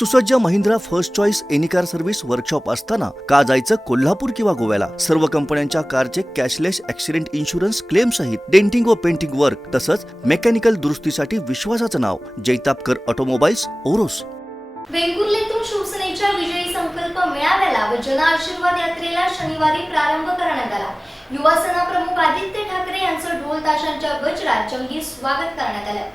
सुसज्ज Mahindra first choice any car service workshop असताना का जायचं कोल्हापूर किंवा गोव्याला? सर्व कंपन्यांच्या कारचे कॅशलेस ॲक्सिडेंट इन्शुरन्स क्लेम सहित डेंटिंग व पेंटिंग वर्क तसंच मेकॅनिकल दुरुस्तीसाठी विश्वासाचं नाव जैतापकर ऑटोमोबाईल्स ओरोस. वेंगुर्लेतून शिवसेनेच्या विजयी संकल्प मेळाव्याला व जन आशीर्वाद यात्रेला शनिवारी प्रारंभ करण्यात आला. युवा सेना प्रमुख आदित्य ठाकरे यांचं ढोल ताशांच्या गजरात जंगी स्वागत करण्यात आलं.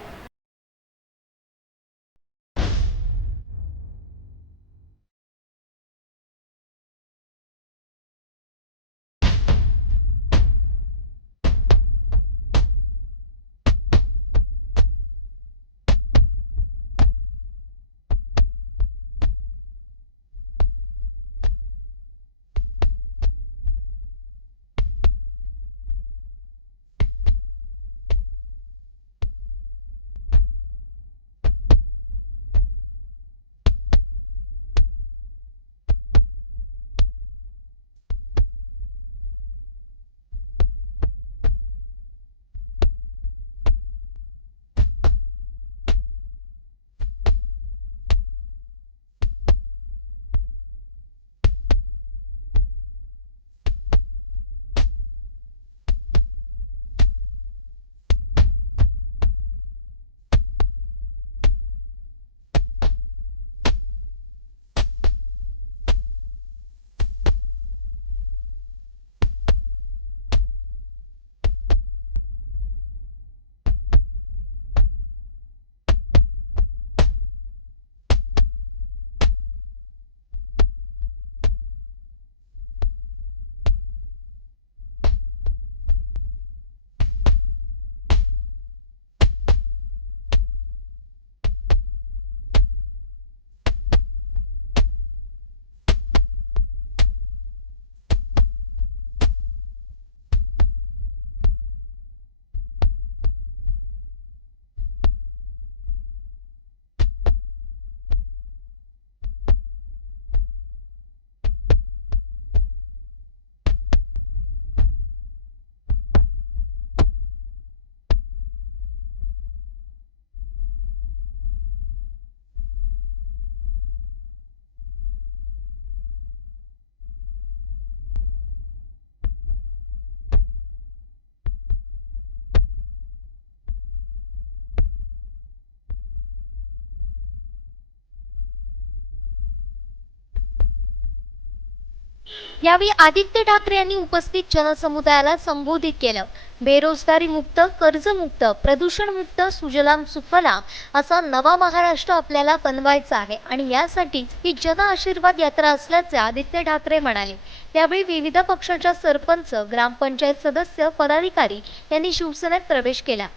यावेळी आदित्य ठाकरे यांनी उपस्थित जनसमुदायाला संबोधित केलं. बेरोजगारी मुक्त, कर्जमुक्त, प्रदूषण मुक्त, सुजलाम सुफलाम असा नवा महाराष्ट्र आपल्याला बनवायचा आहे आणि यासाठी ही जन आशीर्वाद यात्रा असल्याचे आदित्य ठाकरे म्हणाले. यावेळी विविध पक्षाच्या सरपंच, ग्रामपंचायत सदस्य, पदाधिकारी यांनी शिवसेनेत प्रवेश केला.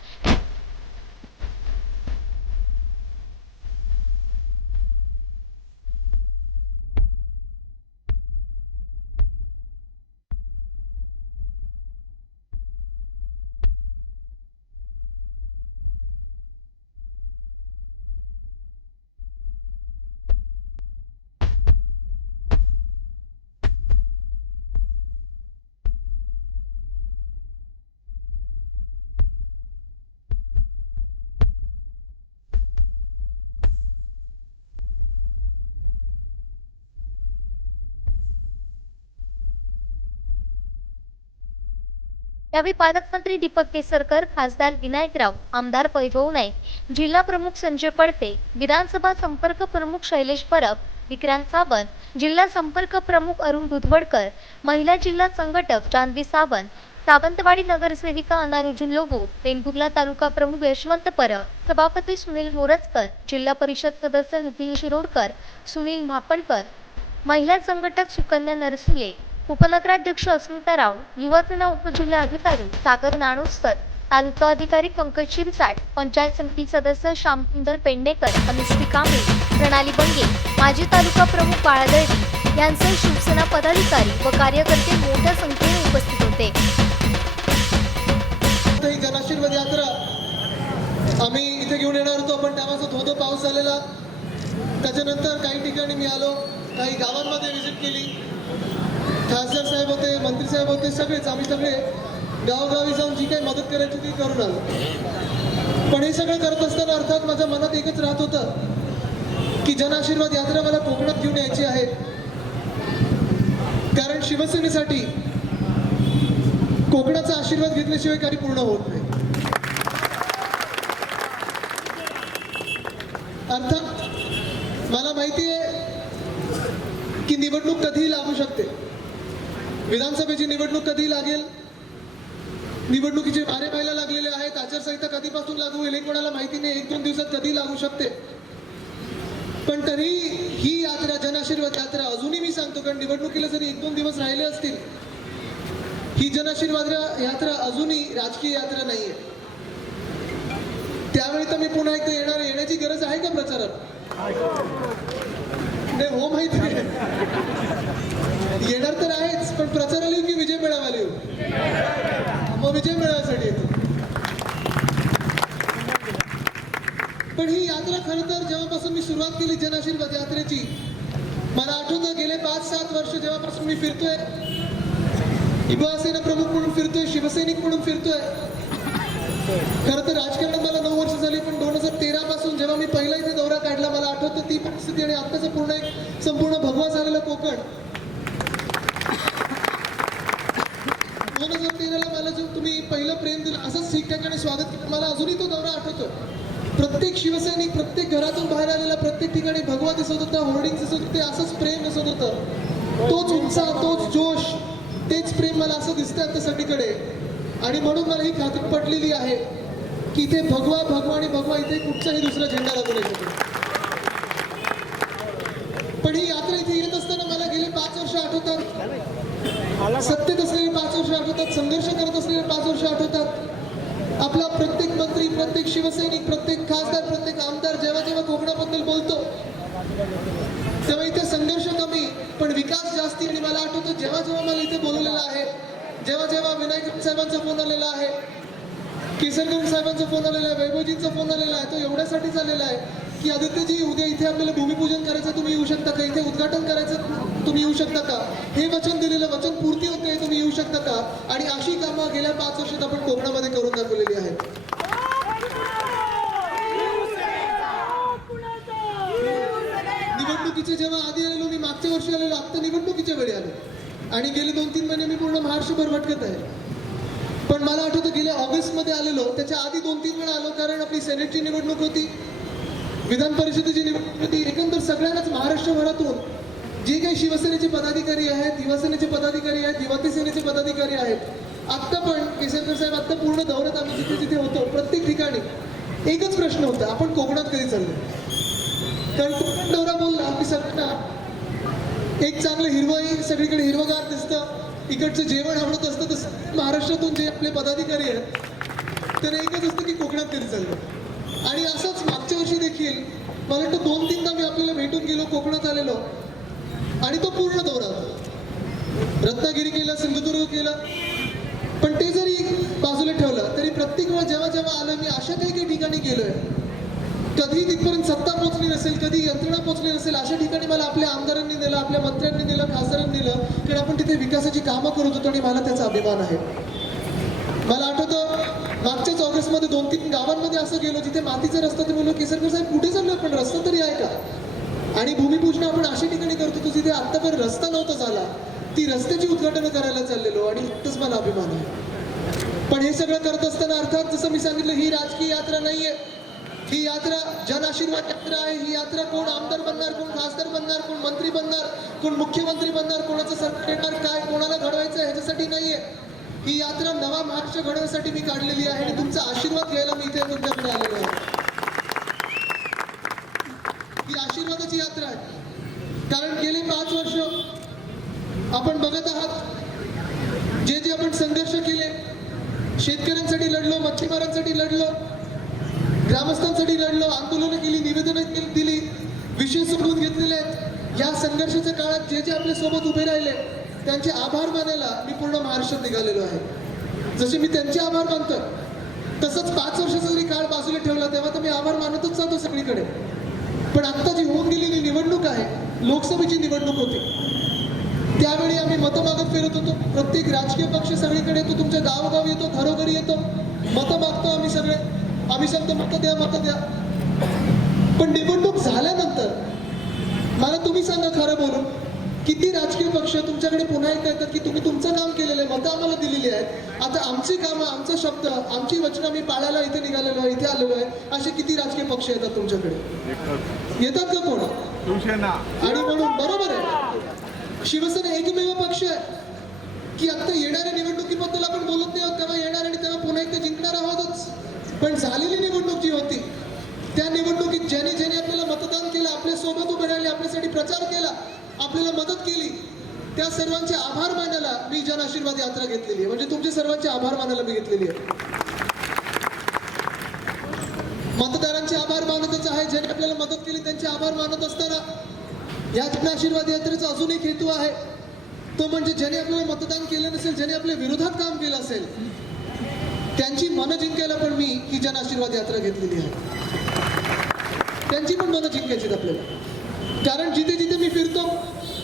यावेळी पालकमंत्री दीपक केसरकर, खासदार विनायकराव, आमदार वैभव नाईक, जिल्हा प्रमुख संजय पडते, विधानसभा संपर्क प्रमुख शैलेश परब, विक्रांत सावंत, जिल्हा संपर्क प्रमुख अरुण दुधवडकर, महिला जिल्हा संघटक जान्हवी सावंत, सावंतवाडी नगरसेविका अनारुजुन लोबो, वेंगुर्ला तालुका प्रमुख यशवंत परब, सभापती सुनील मोरजकर, जिल्हा परिषद सदस्य नितीन शिरोडकर, सुनील म्हापणकर, महिला संघटक सुकन्या नरसिले, उपनगराध्यक्ष अस्मिता राव, युवा सेना उपजिल्हा अधिकारी सागर नाणोस्कर, तालुका अधिकारी पंकज शिरसाट, पंचायत समिती सदस्य श्यामसुंदर पेंडेकर, अनुश्री कांबळे, प्रणाली बंगे, माजी तालुका प्रमुख बाळादळवी यांचे शिवसेना पदाधिकारी व कार्यकर्ते मोठ्या संख्येने उपस्थित होते. जन आशीर्वाद यात्रा आम्ही इथे घेऊन येणार होतो, पण तेव्हाचा धोधो पाऊस झालेला. त्याच्यानंतर काही ठिकाणी मी आलो, काही गावांमध्ये व्हिजिट केली. खासदार साहेब होते, मंत्री साहेब होते, सगळेच आम्ही सगळे गावगावी जाऊन जी काही मदत करायची ती करून आलो. पण हे सगळं करत असताना अर्थात माझ्या मनात एकच राहत होतं की जन आशीर्वाद यात्रा मला कोकणात घेऊन यायची आहे, कारण शिवसेनेसाठी कोकणाचा आशीर्वाद घेतल्याशिवाय काही पूर्ण होत नाही. अर्थात मला माहिती आहे की निवडणूक कधीही लागू शकते. विधानसभेची निवडणूक कधी लागेल, निवडणुकीचे वारे व्हायला लागलेले आहेत, आचारसंहिता कधीपासून लागू होईल हे कोणाला माहिती नाही, 1-2 दिवसात कधी लागू शकते. पण तरी ही यात्रा, जन आशीर्वाद यात्रा अजूनही मी सांगतो, कारण निवडणुकीला जरी 1-2 दिवस राहिले असतील, ही जन आशीर्वाद यात्रा अजूनही राजकीय यात्रा नाहीये. त्यावेळी तर मी पुन्हा एकदा येण्याची गरज आहे का प्रचारात? नाही हो, माहिती आहे येणार तर आहेच, पण प्रचाराला येऊ की विजय मेळाव्याला येऊ? मग विजय मेळाव्यासाठी येतो. पण ही यात्रा खरं तर जेव्हापासून मी सुरुवात केली जन आशीर्वाद यात्रेची, मला आठवतं गेले 5-7 वर्ष जेव्हापासून मी फिरतोय, युवा सेना प्रमुख म्हणून फिरतोय, शिवसैनिक म्हणून फिरतोय. खरं तर राजकारणात मला 9 वर्ष झाली, पण 2013 पासून जेव्हा मी पहिला इथे दौरा काढला, मला आठवतं ती परिस्थिती आणि आत्ताचं पूर्ण एक संपूर्ण भगवा झालेलं कोकण. 2013ला मला जो तुम्ही पहिलं प्रेम दिलं, असंच ठिकठिकाणी स्वागत केलं, मला अजूनही तो दौरा आठवतो. प्रत्येक शिवसैनिक, प्रत्येक घरातून बाहेर आलेला, प्रत्येक ठिकाणी भगवा दिसत होता, होर्डिंग दिसत होते, असंच प्रेम दिसत होतं. तोच उत्साह, तोच जोश, तेच प्रेम मला असं दिसतंय आता सगळीकडे. आणि म्हणून मला ही खात्री पटलेली आहे की इथे भगवा आणि भगवा, इथे कुठचाही दुसरा झेंडा लागू नाही शकतो. पण ही यात्रा इथे येत असताना मला गेले 5 वर्ष आठवतात, सत्तेत असलेले 5 वर्ष आठवतात, संघर्ष करत असलेले 5 वर्ष आठवतात. आपला प्रत्येक मंत्री, प्रत्येक शिवसैनिक, प्रत्येक खासदार, प्रत्येक आमदार जेव्हा जेव्हा कोकणाबद्दल बोलतो तेव्हा इथे संघर्ष कमी पण विकास जास्ती. आणि मला आठवतं जेव्हा जेव्हा मला इथे बोलवलेलं आहे, जेव्हा जेव्हा विनायक साहेबांचा फोन आलेला आहे, केसरकर साहेबांचा फोन आलेला आहे, वैभवजींचा फोन आलेला आहे, तो एवढ्यासाठीच आलेला आहे की आदित्यजी उद्या इथे आपल्याला भूमिपूजन करायचं, तुम्ही येऊ शकता का? इथे उद्घाटन करायचं, तुम्ही येऊ शकता का? हे वचन दिलेलं वचन पूर्ती होते, तुम्ही येऊ शकता का? आणि अशी कामं गेल्या 5 वर्षात आपण कोकणामध्ये करून दाखवलेली आहेत. निवडणुकीचे जेव्हा आधी आलेलो, मी मागच्या वर्षी आलेलो, आता निवडणुकीच्या वेळी आलो आणि गेले 2-3 महिने मी पूर्ण महाराष्ट्रभर भटकत आहे. पण मला आठवतं गेल्या ऑगस्टमध्ये आलेलो, त्याच्या आधी 2-3 वेळा आलो, कारण आपली सेनेटची निवडणूक होती, विधान परिषदेची निवडणूक होती. एकंदर सगळ्यांनाच महाराष्ट्रभरातून जे काही शिवसेनेचे पदाधिकारी आहेत, युवासेनेचे पदाधिकारी आहेत, युवती सेनेचे पदाधिकारी आहेत, आत्ता पण केसरकर साहेब आत्ता पूर्ण दौऱ्यात आम्ही जिथे जिथे होतो प्रत्येक ठिकाणी एकच प्रश्न होता, आपण कोकणात कधी चाललो? कारण कोकण दौरा बोलला की सगळ्यांना एक चांगलं हिरवंही, सगळीकडे हिरवगार दिसतं, इकडचं जेवण आवडत असतं. तसं महाराष्ट्रातून जे आपले पदाधिकारी आहेत तर एकच असतं की कोकणात कधी चाललो. आणि असंच मागच्या वर्षी देखील मला वाटतं 2-3दा मी आपल्याला भेटून गेलो, कोकणात आलेलो आणि तो पूर्ण दौरा होता. रत्नागिरी केला, सिंधुदुर्ग केला, पण ते जरी बाजूला ठेवलं तरी प्रत्येक वेळा जेव्हा जेव्हा आलं, मी अशा काही ठिकाणी गेलोय, कधी तिथपर्यंत सत्ता पोहोचली नसेल, कधी यंत्रणा पोहोचली नसेल, अशा ठिकाणी मला आपल्या आमदारांनी नेलं, आपल्या मंत्र्यांनी नेलं, खासदारांनी नेलं, कारण आपण तिथे विकासाची कामं करत होतो आणि मला त्याचा अभिमान आहे. मला आठवतं मागच्याच ऑगस्टमध्ये 2-3 गावांमध्ये असं गेलो जिथे मातीचा रस्ता, ते बोललो केसरकर साहेब कुठे चाललोय पण रस्ता तरी आहे का? आणि भूमिपूजन आपण अशा ठिकाणी करतो तो जिथे आत्तापर्यंत रस्ता नव्हता झाला, ती रस्त्याची उद्घाटनं करायला चाललेलो आणि इतकंच मला अभिमान आहे. पण हे सगळं करत असताना अर्थात जसं मी सांगितलं, ही राजकीय यात्रा नाहीये, ही यात्रा जन आशीर्वाद यात्रा आहे. ही यात्रा कोण आमदार बनणार, कोण खासदार बनणार, कोण मंत्री बनणार, कोण मुख्यमंत्री बनणार, कोणाचं सरकार येणार, काय कोणाला घडवायचं ह्याच्यासाठी नाहीये. ही यात्रा नवा महाराष्ट्र घडवण्यासाठी मी काढलेली आहे आणि तुमचा आशीर्वाद घ्यायला मी इथे तुमच्याकडे आलेलो आहे. ही आशीर्वादाची यात्रा आहे, कारण गेले 5 वर्ष आपण बघत आहात जे जे आपण संघर्ष केले, शेतकऱ्यांसाठी लढलो, मच्छीमारांसाठी लढलो, ग्रामस्थांसाठी लढलो, आंदोलनं केली, निवेदनं दिली, विषय सोडवून घेतलेले आहेत. या संघर्षाच्या काळात जे जे आपल्या सोबत उभे राहिले त्यांचे आभार मानायला मी पूर्ण महाराष्ट्रात निघालेलो आहे. जसे मी त्यांचे आभार मानतो तसंच 5 वर्षाचा जरी काळ बाजूला ठेवला तेव्हा तर मी आभार मानतच जातो सगळीकडे. पण आत्ता जी होऊन गेलेली निवडणूक आहे, लोकसभेची निवडणूक होती, त्यावेळी आम्ही मतं मागत फिरत होतो. प्रत्येक राजकीय पक्ष सगळीकडे येतो, तुमच्या गावोगाव येतो, घरोघरी येतो, मतं मागतो आम्ही सांगतो मतं द्या, मतं द्या. पण निवडणूक झाल्यानंतर तुम्ही सांगा खरं बोलून, किती राजकीय पक्ष तुमच्याकडे पुन्हा एकदा येतात की तुम्ही तुमचं काम केलेलं आहे, मतं आम्हाला दिलेली आहेत, आता आमची कामं, आमचा शब्द, आमची वचनं मी पाळायला इथे निघालेलो आहे, इथे आलेलो आहे, असे किती राजकीय पक्ष येतात तुमच्याकडे? येतात का कोण? आणि म्हणून बरोबर आहे, शिवसेना एकमेव पक्ष आहे की आता येणाऱ्या निवडणुकीबद्दल आपण बोलत नाही आहोत, तेव्हा येणार आणि तेव्हा पुन्हा एकदा जिंकणार आहोतच. पण झालेली निवडणूक जी होती त्या निवडणुकीत ज्याने ज्याने आपल्याला मतदान केलं, आपल्या सोबत उभे राहिले, आपल्यासाठी प्रचार केला, आपल्याला मदत केली, त्या सर्वांचे आभार मानायला मी जन आशीर्वाद यात्रा घेतलेली आहे. म्हणजे तुमचे सर्वांचे आभार मानायला मी घेतलेली आहे. मतदारांचे आभार मानतच आहे, ज्यांनी आपल्याला मदत केली त्यांचे आभार मानत असताना या जन आशीर्वाद यात्रेचा अजून एक हेतू आहे, तो म्हणजे ज्याने आपल्याला मतदान केलं नसेल, ज्याने आपल्या विरोधात काम केलं असेल, त्यांची मनं जिंकायला पण मी ही जन आशीर्वाद यात्रा घेतलेली आहे. त्यांची पण मनं जिंकायची आपल्याला. कारण जिथे जिथे मी फिरतो,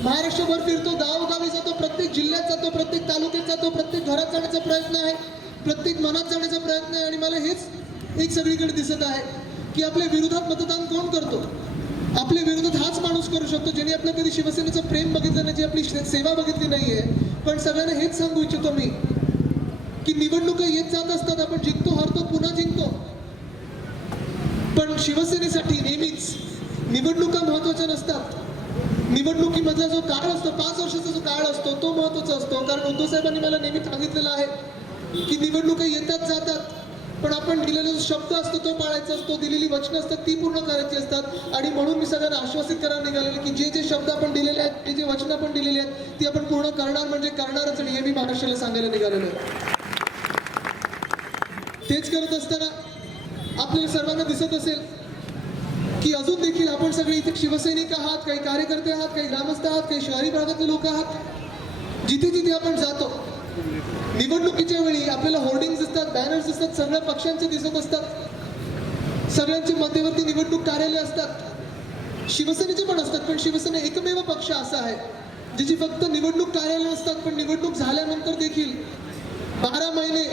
महाराष्ट्रभर फिरतो, गावोगावी जातो, प्रत्येक जिल्ह्यात जातो, प्रत्येक तालुक्यात जातो, प्रत्येक घरात जाण्याचा प्रयत्न आहे, प्रत्येक मनात जाण्याचा प्रयत्न आहे. आणि मला हेच एक सगळीकडे दिसत आहे की आपल्या विरोधात मतदान कोण करतो? आपल्या विरोधात हाच माणूस करू शकतो ज्याने आपल्या कधी शिवसेनेचं प्रेम बघितलं नाही, जी आपली सेवा बघितली नाहीये. पण सगळ्यांना हेच सांगू इच्छितो मी की निवडणुका येत जात असतात, आपण जिंकतो, हारतो, पुन्हा जिंकतो. पण शिवसेनेसाठी नेहमीच निवडणुका महत्वाच्या नसतात. निवडणुकीमधला जो काळ असतो, 5 वर्षाचा जो काळ असतो, तो महत्वाचा असतो. कारण उद्धव साहेबांनी मला नेहमी सांगितलेलं आहे की निवडणुका येतात जातात, पण आपण दिलेला जो शब्द असतो तो पाळायचा असतो, दिलेली वचनं असतात ती पूर्ण करायची असतात. आणि म्हणून मी सगळ्यांना आश्वासित करायला निघालेले की जे जे शब्द आपण दिलेले आहेत, जे जे वचनं आपण दिलेली आहेत, ती आपण पूर्ण करणार म्हणजे करणारच. आणि हे मी महाराष्ट्राला सांगायला निघालेलो आहे. तेच करत असताना आपल्याला सर्वांना दिसत असेल की अजून देखील आपण सगळे इथे शिवसैनिक आहात, काही कार्यकर्ते आहात, काही ग्रामस्थ आहात, काही शहरी भागातले लोक आहात. जिथे जिथे आपण जातो निवडणुकीच्या वेळी आपल्याला होर्डिंग्स दिसतात, बॅनर्स दिसतात, सगळ्या पक्षांचे दिसत असतात, सगळ्यांचे मध्यवर्ती निवडणूक कार्यालय असतात, शिवसेनेचे पण असतात. पण शिवसेना एकमेव पक्ष असा आहे ज्याची फक्त निवडणूक कार्यालय असतात, पण निवडणूक झाल्यानंतर देखील 12 महिने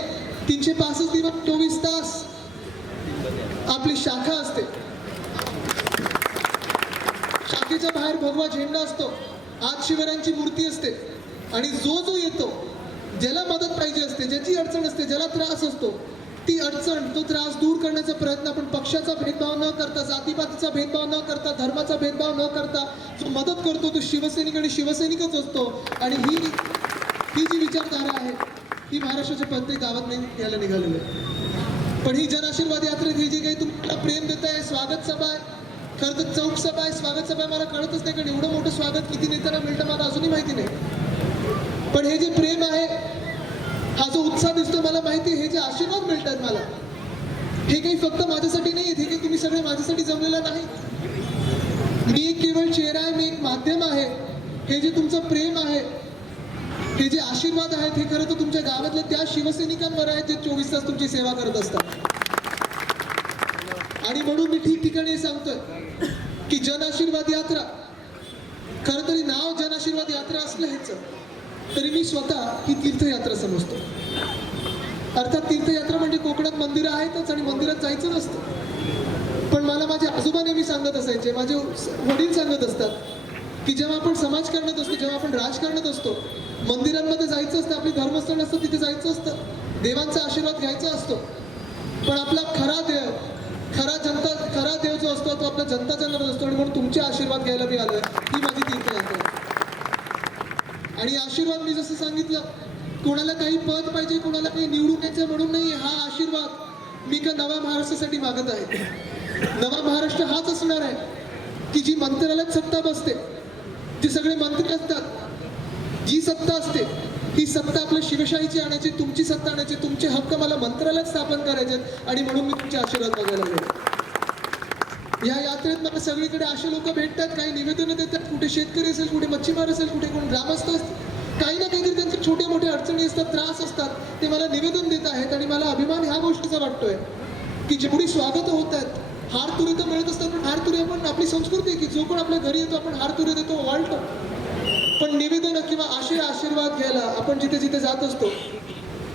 365 दिवस 24 तास आपली शाखा असते. शाखेच्या बाहेर भगवा झेंडा असतो, आत शिवरायांची मूर्ती असते. आणि जो जो येतो, ज्याला मदत पाहिजे असते, ज्याची अडचण असते, ज्याला त्रास असतो, ती अडचण, तो त्रास दूर करण्याचा प्रयत्न आपण पक्षाचा भेदभाव न करता, जातीपातीचा भेदभाव न करता, धर्माचा भेदभाव न करता जो मदत करतो तो शिवसैनिक आणि शिवसैनिकच असतो. आणि ही जी विचारधारा आहे ही महाराष्ट्राच्या प्रत्येक गावात घ्यायला निघालेली आहे. पण ही जन आशीर्वाद यात्रेत हे जे काही तुम्हाला प्रेम देत आहे, स्वागत सभा आहे, खरं तर चौक सभा आहे, स्वागत सभा आहे, मला कळतच नाही. कारण एवढं मोठं स्वागत किती नेत्यांना मिळतं मला अजूनही माहिती नाही. पण हे जे प्रेम आहे, हा जो उत्साह दिसतो, मला माहिती आहे, हे जे आशीर्वाद मिळतात मला, हे काही फक्त माझ्यासाठी नाही, हे काही तुम्ही सगळे माझ्यासाठी जमलेलं नाही. मी एक केवळ चेहरा आहे, मी एक माध्यम आहे. हे जे तुमचं प्रेम आहे, हे जे आशीर्वाद आहेत, हे खरं तर तुमच्या गावातल्या त्या शिवसैनिकांवर आहेत जे 24 तास तुमची सेवा करत असतात. आणि म्हणून मी ठिकठिकाणी सांगतोय की जन आशीर्वाद यात्रा, खरं तरी नाव जन आशीर्वाद यात्रा असलं ह्याचं, तरी मी स्वतः ही तीर्थयात्रा समजतो. अर्थात तीर्थयात्रा म्हणजे कोकणात मंदिरं आहेतच आणि मंदिरात जायचं नसतं. पण मला माझे आजोबा नेहमी सांगत असायचे, माझे वडील सांगत असतात की जेव्हा आपण समाजकारणात असतो, जेव्हा आपण राजकारणात असतो, मंदिरांमध्ये जायचं असतं, आपली धर्मस्थळ असतं तिथे जायचं असतं, देवांचा आशीर्वाद घ्यायचा असतो. पण आपला खरा देव जो असतो तो आपल्या जनता जनावर असतो. आणि म्हणून तुमचे आशीर्वाद घ्यायला मी आलोय, ही माझी तीर्थयात्रा. आणि आशीर्वाद मी जसं सांगितलं, कोणाला काही पद पाहिजे, कोणाला काही निवडून यायचं म्हणून नाही. हा आशीर्वाद मी का नवा महाराष्ट्रासाठी मागत आहे. नवा महाराष्ट्र हाच असणार आहे की जी मंत्रालयात सत्ता बसते, जे सगळे मंत्री असतात, जी सत्ता असते, ही सत्ता आपल्या शिवशाहीची आणायची, तुमची सत्ता आणायची, तुमचे हक्क मला मंत्रालयात स्थापन करायचे. आणि म्हणून मी तुमचे आशीर्वाद बघायला लागलो. या यात्रेत मला सगळीकडे असे लोक भेटतात, काही निवेदनं देतात, कुठे शेतकरी असेल, कुठे मच्छीमार असेल, कुठे कोण ग्रामस्थ असतील, काही ना काहीतरी त्यांचे छोटे मोठे अडचणी असतात, त्रास असतात, ते मला निवेदन देत आहेत. आणि मला अभिमान ह्या गोष्टीचा वाटतोय की जेवढी स्वागत होत आहेत, हार तुरे तर मिळत असतात, पण हार तुरे आपण, आपली संस्कृती आहे की जो कोण आपल्या घरी येतो आपण हार तुरे देतो, वाळतो. पण निवेदन किंवा आशीर्वाद घ्यायला आपण जिथे जिथे जात असतो,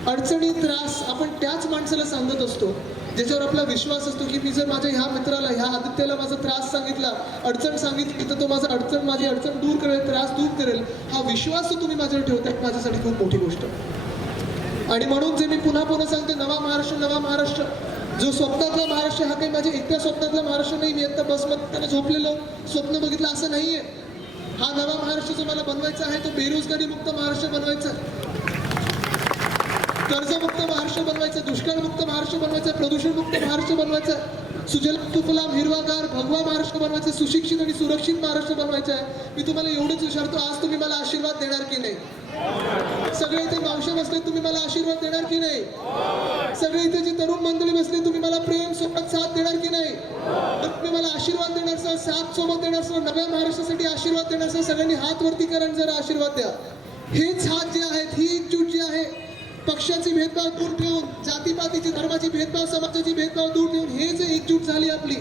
अडचणी त्रास आपण त्याच माणसाला सांगत असतो ज्याच्यावर आपला विश्वास असतो की मी जर माझ्या ह्या मित्राला, ह्या आदित्याला माझा त्रास सांगितला, अडचण सांगितली तर तो माझी अडचण दूर करेल, त्रास दूर करेल. हा विश्वास जो तुम्ही माझ्यावर ठेवताय माझ्यासाठी खूप मोठी गोष्ट. आणि म्हणून जे मी पुन्हा पुन्हा सांगते, नवा महाराष्ट्र जो स्वप्नातला महाराष्ट्र हा काही माझ्या एकट्या स्वप्नातला महाराष्ट्र नाही. मी आता बसमध्ये झोपलेलो स्वप्न बघितलं असं नाहीये. हा नवा महाराष्ट्र जो मला बनवायचा आहे तो बेरोजगारी मुक्त महाराष्ट्र बनवायचा, कर्जमुक्त महाराष्ट्र बनवायचा, दुष्काळमुक्त महाराष्ट्र बनवायचा, प्रदूषणमुक्त महाराष्ट्र बनवायचा, सुजलाम सुफलाम हिरवागार भगवा महाराष्ट्र बनवायचा, सुशिक्षित आणि सुरक्षित महाराष्ट्र बनवायचा आहे. मी तुम्हाला एवढंच विचारतो, आज तुम्ही मला आशीर्वाद देणार की नाही? सगळे इथे मावशे बसले, तुम्ही मला आशीर्वाद देणार की नाही? सगळे इथे जे तरुण मंडळी बसले, तुम्ही मला प्रेम सोबत साथ देणार की नाही? तर तुम्ही मला आशीर्वाद देणार सर, साथ सोबत देणार सर, नव्या महाराष्ट्रासाठी आशीर्वाद देणार सर. सगळ्यांनी हात वरती करा आणि जरा आशीर्वाद द्या. हेच हात जे आहेत, ही एकजूट जी आहे, पक्षाचे भेदभाव दूर ठेवून, जातीपातीची, धर्माची भेदभाव, समाजाची भेदभाव दूर ठेवून हे जे एकजूट झाली आपली,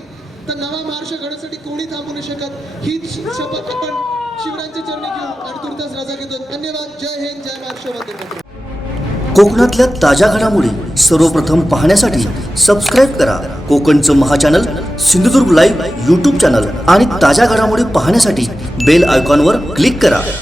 तर नवा महाराष्ट्र घडण्यासाठी कोणी थांबू नाही शकत. हीच शपथ आपण शिवरायांच्या चरणी घेऊ आणि तुर्तास रजा घेतो. धन्यवाद. जय हिंद, जय महाराष्ट्र, वंदे मातरम. कोकणातल्या ताज्या घडामोडी सर्वप्रथम पाहण्यासाठी सबस्क्राईब करा कोकणचं महाचॅनल सिंधुदुर्ग लाईव्ह यूट्यूब चॅनल आणि ताज्या घडामोडी पाहण्यासाठी बेल आयकॉनवर क्लिक करा.